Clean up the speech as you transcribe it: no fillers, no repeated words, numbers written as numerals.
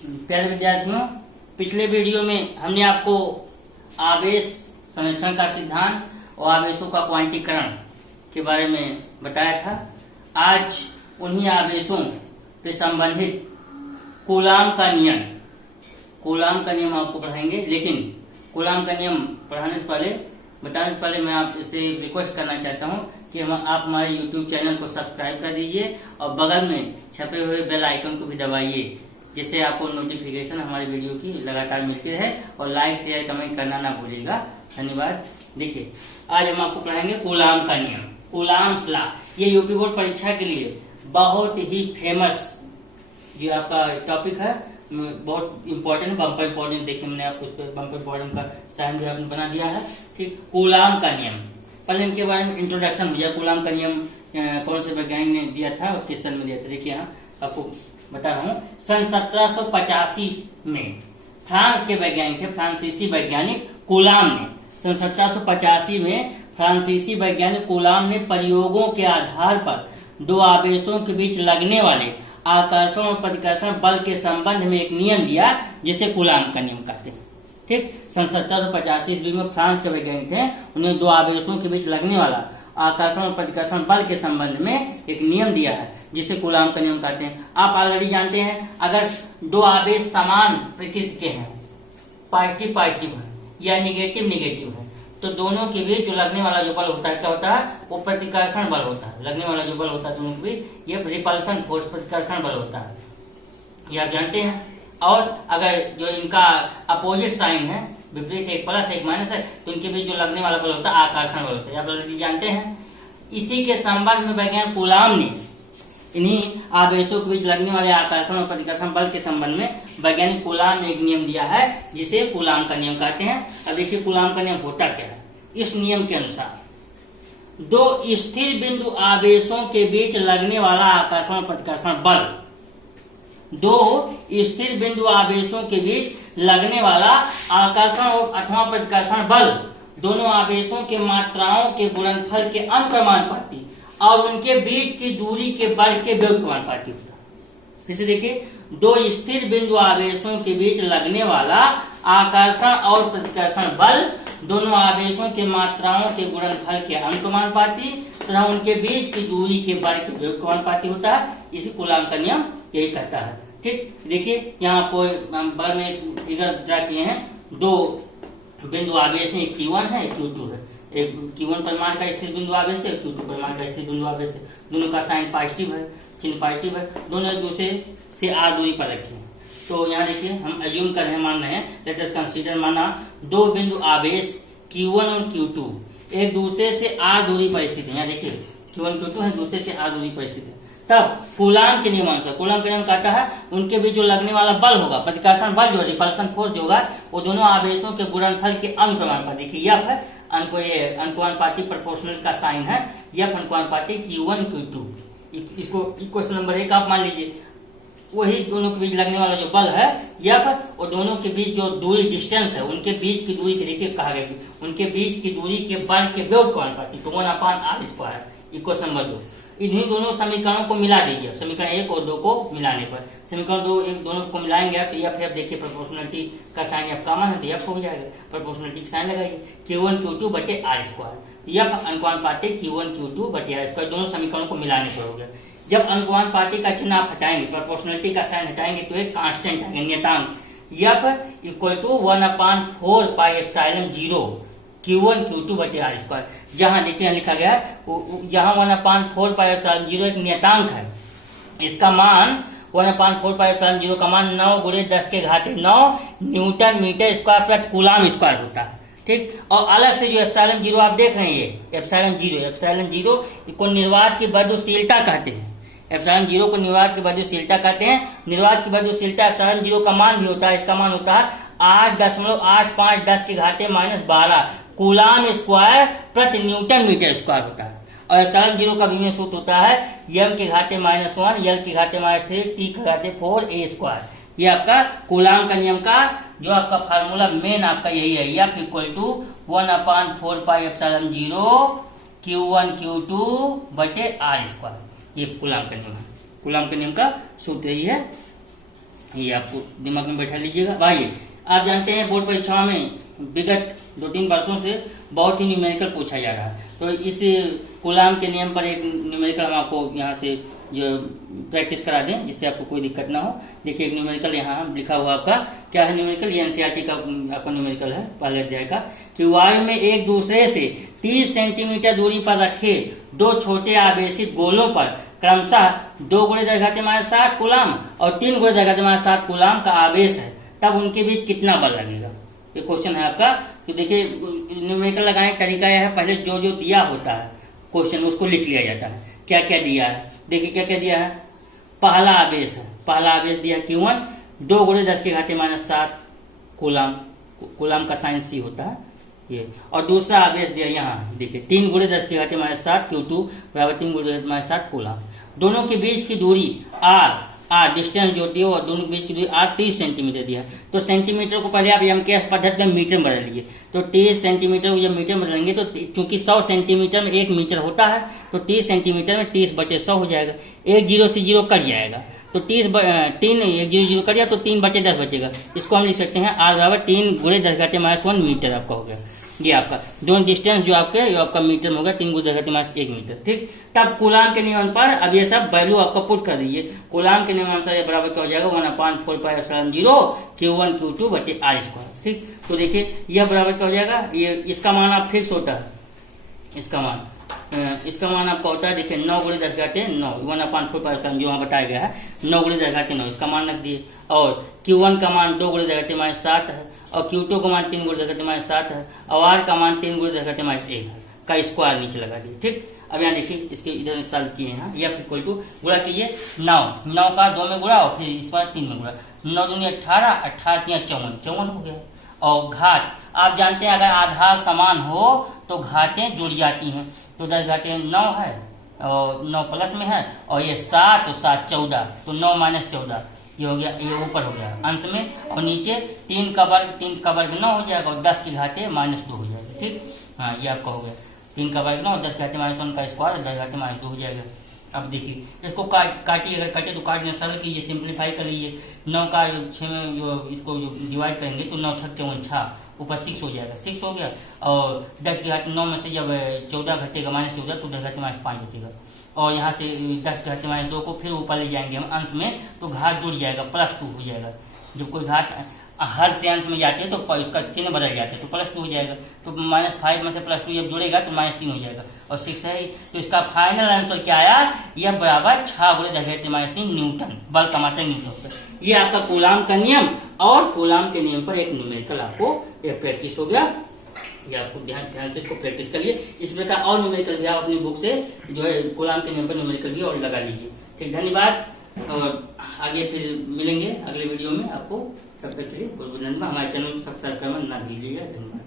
प्यारे विद्यार्थियों, पिछले वीडियो में हमने आपको आवेश संरक्षण का सिद्धांत और आवेशों का क्वांटीकरण के बारे में बताया था। आज उन्हीं आवेशों से संबंधित कूलाम का नियम आपको पढ़ाएंगे। लेकिन कूलाम का नियम पढ़ाने से पहले, बताने से पहले मैं आपसे रिक्वेस्ट करना चाहता हूं कि आप हमारे YouTube चैनल को सब्सक्राइब कर दीजिए और बगल में छपे हुए बेल आइकन को भी दबाइए, जिससे आपको नोटिफिकेशन हमारे वीडियो की लगातार मिलती रहे। और लाइक, शेयर, कमेंट करना ना भूलिएगा। धन्यवाद। देखिए, आज हम आपको पढ़ाएंगे कूलाम का नियम, कूलाम्स लॉ। ये यूपी बोर्ड परीक्षा के लिए बहुत ही फेमस जो आपका टॉपिक है, बहुत इंपॉर्टेंट, बम्पर इंपॉर्टेंट। देखिए, मैंने आपको उस पर बम्पर इंपॉर्टेंट का साइन भी आपने बना दिया है। ठीक, कूलाम का नियम, पहले इनके बारे में इंट्रोडक्शन भैया। कूलाम का नियम कौन से वैज्ञानिक ने दिया था और किस सन में दिया था? देखिए, यहाँ आपको बता रहा हूँ। सन 1785 में फ्रांस के वैज्ञानिक थे, फ्रांसीसी वैज्ञानिक कूलाम ने। सन 1785 में फ्रांसीसी वैज्ञानिक कूलाम ने प्रयोगों के आधार पर दो आवेशों के बीच लगने वाले आकर्षण और प्रतिकर्षण बल के संबंध में एक नियम दिया, जिसे कूलाम का नियम कहते हैं। ठीक, सन 1785 ईस्वी में फ्रांस के वैज्ञानिक थे, उन्हें दो आवेशों के बीच लगने वाला आकर्षण और प्रतिकर्षण बल के संबंध में एक नियम दिया है, जिसे कूलाम का नियम कहते हैं। आप ऑलरेडी जानते हैं, अगर दो आवेश समान प्रकृति के हैं, पॉजिटिव पॉजिटिव है या निगेटिव निगेटिव है, तो दोनों के बीच जो लगने वाला जो बल होता है, क्या होता है? वो प्रतिकर्षण बल होता है। लगने वाला जो बल होता है दोनों के बीच, ये रिपल्सन फोर्स, प्रतिकर्षण बल होता है, ये आप जानते हैं। और अगर जो इनका अपोजिट साइन है, विपरीत, एक प्लस एक माइनस है, तो इनके बीच जो लगने वाला बल होता है आकर्षण बल होता है, आप ऑलरेडी जानते हैं। इसी के संबंध में वैज्ञानिक कूलाम ने इन्हीं आवेशों के बीच लगने वाले आकर्षण और प्रतिकर्षण बल के संबंध में वैज्ञानिक कूलाम ने एक नियम दिया है, जिसे कूलाम का नियम कहते हैं। अब देखिए, कूलाम का नियम होता क्या है। इस नियम के अनुसार दो स्थिर बिंदु आवेशों के बीच लगने वाला आकर्षण और प्रतिकर्षण बल, दो स्थिर बिंदु आवेशों के बीच लगने वाला आकर्षण और अथवा प्रतिकर्षण बल दोनों आवेशों के मात्राओं के गुणनफल के अनुक्रमानुपाती और उनके बीच की दूरी के वर्ग के व्युत्क्रमानुपाती होता है। फिर से देखिए, दो स्थिर बिंदु आवेशों के बीच लगने वाला आकर्षण और प्रतिकर्षण बल दोनों आवेशों के मात्राओं के गुणनफल के अनुक्रमानुपाती तथा उनके बीच की दूरी के वर्ग के व्युत्क्रमानुपाती होता है। इसी कूलाम का नियम यही कहता है। ठीक, देखिए, यहाँ आपको बगल में एक फिगर ड्रा किए हैं। दो बिंदु आवेश है, Q1 है, Q2 है। एक Q1 परिमाण का स्थिर बिंदु आवेश है, Q2 परिमाण का स्थिर बिंदु आवेश है। दोनों का साइन पॉजिटिव है, चिन्ह पॉजिटिव है। दोनों एक दूसरे से r दूरी पर रखे हैं। तो यहाँ देखिए, हम अज्यूम कर रहे हैं, मान रहे हैं, लेट अस कंसीडर, माना दो बिंदु आवेश Q1 और Q2 एक दूसरे से r दूरी पर स्थित है। यहाँ देखिए, Q1 Q2 है, दूसरे से r दूरी पर स्थित है। तब कूलाम के नियम अनुसार, कूलाम के नियम कहता है, उनके बीच जो लगने वाला बल होगा, प्रतिकर्षण बल जो रिपल्सन फोर्स जो होगा, वो दोनों आवेशों के गुणनफल के अनुक्रमानुपाती। देखिए, यह है अनुक्रमानुपाती, प्रोपोर्शनल का साइन है, यह अनुक्रमानुपाती Q1 Q2। इसको क्वेश्चन नंबर 1 आप मान लीजिए। वही दोनों के बीच लगने वाला जो बल है, यह और दोनों के बीच जो दूरी, डिस्टेंस है, उनके बीच की दूरी के, देखिए कहा गया, उनके बीच की दूरी के वर्ग के व्युत्क्रमानुपाती, तो 1/r²। क्वेश्चन नंबर 2, इन्हीं दोनों समीकरणों को मिला दीजिए। समीकरण 1 और 2 को मिलाने पर, समीकरण 2 1 दोनों को मिलाएंगे तो F देखिए, प्रोपोर्शनलिटी का साइन F कॉमन है, तो F हो जाएगा। प्रोपोर्शनलिटी का साइन लगाइए, Q1 Q2 बटे r²। F अनुक्रमानुपाती Q1 Q2 बटे r²। दोनों समीकरणों को मिलाने पर हो गया। जब अनुक्रमानुपाती का चिन्ह आप हटाएंगे, प्रोपोर्शनलिटी का साइन हटाएंगे, तो एक कांस्टेंट आएगा, नियतांक। F equal to 1/4 pi epsilon 0 Q1 Q2 बटे r²। जहां देखिए लिखा गया है, जहां 1/4 पाई एप्सिलॉन 0 एक नियतांक है, इसका मान 1/4 पाई एप्सिलॉन 0 का मान 9 × 10⁹ न्यूटन मीटर स्क्वायर प्रति कूलाम स्क्वायर होता है। ठीक, और अलग से जो एप्सिलॉन 0 आप देख रहे हैं, ये एप्सिलॉन 0 को निर्वात की बद्धशीलता कहते हैं। एप्सिलॉन 0 को निर्वात की बद्धशीलता कहते हैं। निर्वात की बद्धशीलता एप्सिलॉन 0 का मान भी होता है, इसका मान होता है 8.85 10⁻12 कूलाम स्क्वायर प्रति न्यूटन मीटर स्क्वायर होता है। और एप्सिलॉन 0 का विमेय सूत्र होता है m⁻⁻1 l⁻3 t⁻4 a²। ये आपका कूलाम का नियम का जो आपका फार्मूला मेन आपका यही है, F equal to 1/4 pi epsilon 0 Q1 Q2 बटे r²। ये कूलाम का नियम है। कूलाम के नियम का सूत्र यही है। ये आपको दिमाग में बैठा लीजिएगा भाई। आप जानते हैं बोर्ड परीक्षाओं में विगत 2-3 वर्षों से बहुत ही न्यूमेरिकल पूछा जा रहा है, तो इस कूलाम के नियम पर एक न्यूमेरिकल हम आपको यहाँ से जो प्रैक्टिस करा दें जिससे आपको कोई दिक्कत ना हो। देखिए एक न्यूमेरिकल यहाँ लिखा हुआ आपका क्या है न्यूमेरिकल, ये एनसीईआरटी का आपका न्यूमेरिकल है पहले अध्याय का, कि वायु में एक दूसरे से 30 सेंटीमीटर दूरी पर रखे दो छोटे आवेशित गोलों पर क्रमशः 2 × 10⁻⁷ कूलाम और 3 × 10⁻⁷ कूलाम का आवेश है, तब उनके बीच कितना बल लगेगा। ये क्वेश्चन है आपका। तो देखिए न्यूमेरिकल लगाने का तरीका यह है, पहले जो जो दिया होता है क्वेश्चन उसको लिख लिया जाता है, क्या क्या दिया है। देखिए क्या क्या दिया है, पहला आवेश है, पहला आवेश दिया Q1 2 × 10⁻⁷ कूलाम, कूलाम का साइन C होता है ये, और दूसरा आवेश दिया यहाँ देखिए 3 × 10⁻⁷ Q2 बराबर 3 × 10⁻⁷ कूलाम। दोनों के बीच की दूरी R डिस्टेंस जो दी और दोनों के बीच की दूरी R 30 सेंटीमीटर दिया। तो सेंटीमीटर को पहले आप एम के पद्धति में मीटर में बदल लीजिए, तो 30 सेंटीमीटर को जब मीटर में बदलेंगे तो चूंकि 100 सेंटीमीटर में 1 मीटर होता है, तो 30 सेंटीमीटर में 30/100 हो जाएगा, 1 0 से 0 कट जाएगा, तो 3 1 0 0 कट जाए तो 3/10 बचेगा। इसको हम लिख सकते हैं R बराबर 3 × 10⁻⁴ मीटर आपका हो गया। ये आपका दोनों डिस्टेंस जो आपका मीटर में होगा 3 × 10⁻⁴ मीटर, ठीक। तब कूलाम के नियम पर अब ये सब वैल्यू आपका पुट कर दीजिए। कूलाम के नियम अनुसार ये बराबर क्या हो जाएगा 1/4πε0 Q1 Q2/R², ठीक। तो देखिए यह बराबर क्या हो जाएगा, ये इसका मान आप फिक्स होता है, इसका मान आपका होता है देखिए 9 × 10⁻9 1/4πε जो वहाँ बताया गया है 9 × 10⁻9 इसका मान रख दिए, और Q1 का मान 2 × 10⁻⁷ है, और Q2 का मान 3 × 10⁻⁷ है, और R का मान 3 × 10⁻1 है का स्क्वायर नीचे लगा दिए, ठीक। अब यहाँ देखिए इसके इधर सॉल्व किए हैं, F = गुणा कीजिए 9 का 2 में गुणा और फिर इस बार 3 में गुणा, 9 दूनी 18, 18 × 54 हो गया। और घात आप जानते हैं अगर आधार समान हो तो घातें जुड़ जाती हैं, तो 10⁻9 है और 9 प्लस में है, और ये 7 तो 7 14, तो 9 - 14 ये हो गया, ये ऊपर हो गया अंश में, और नीचे 3 का वर्ग 9 हो जाएगा और 10 की घातें -2 हो जाएगी, ठीक। हाँ ये आपका हो गया 3 का वर्ग 9 और 10 की घातें -1 का स्क्वायर 10 घातें -2 हो जाएगा। अब देखिए इसको काटिए, अगर कटे तो काटने सरल कीजिए, सिंप्लीफाई कर लीजिए। 9 का 6 में जो इसको डिवाइड करेंगे तो 9 × 6 = 54, ऊपर 6 हो जाएगा, 6 हो गया, और 10 की घात 9 में से जब 14 घटेगा -14 तो 10 घातें -5 बचेगा, और यहाँ से 10 की घातें -2 को फिर ऊपर ले जाएंगे हम अंश में, तो घात जुड़ जाएगा +2 हो जाएगा। जब कोई घात हर से अंश में जाती है तो उसका चिन्ह बदल जाता है, तो +2 हो जाएगा, तो -5 में से +2 जब जुड़ेगा तो -3 हो जाएगा, और 6 है, तो इसका फाइनल आंसर क्या आया, यह बराबर 6 × 10⁻³ न्यूटन, बल का मात्रक न्यूटन होता है। ये आपका कूलाम का नियम, और कूलाम के नियम पर एक न्यूमेरिकल आपको ये प्रैक्टिस हो गया। ये आपको ध्यान से इसको प्रैक्टिस करिए। इस प्रकार और न्यूमेरिकल भी आप अपनी बुक से जो है कूलाम के नियम पर न्यूमेरिकल भी और लगा लीजिए, ठीक। धन्यवाद, और आगे फिर मिलेंगे अगले वीडियो में आपको, तब तक के लिए बहुत बहुत धन्यवाद। हमारे चैनल को सब्सक्राइब करना ना भूलिएगा। धन्यवाद।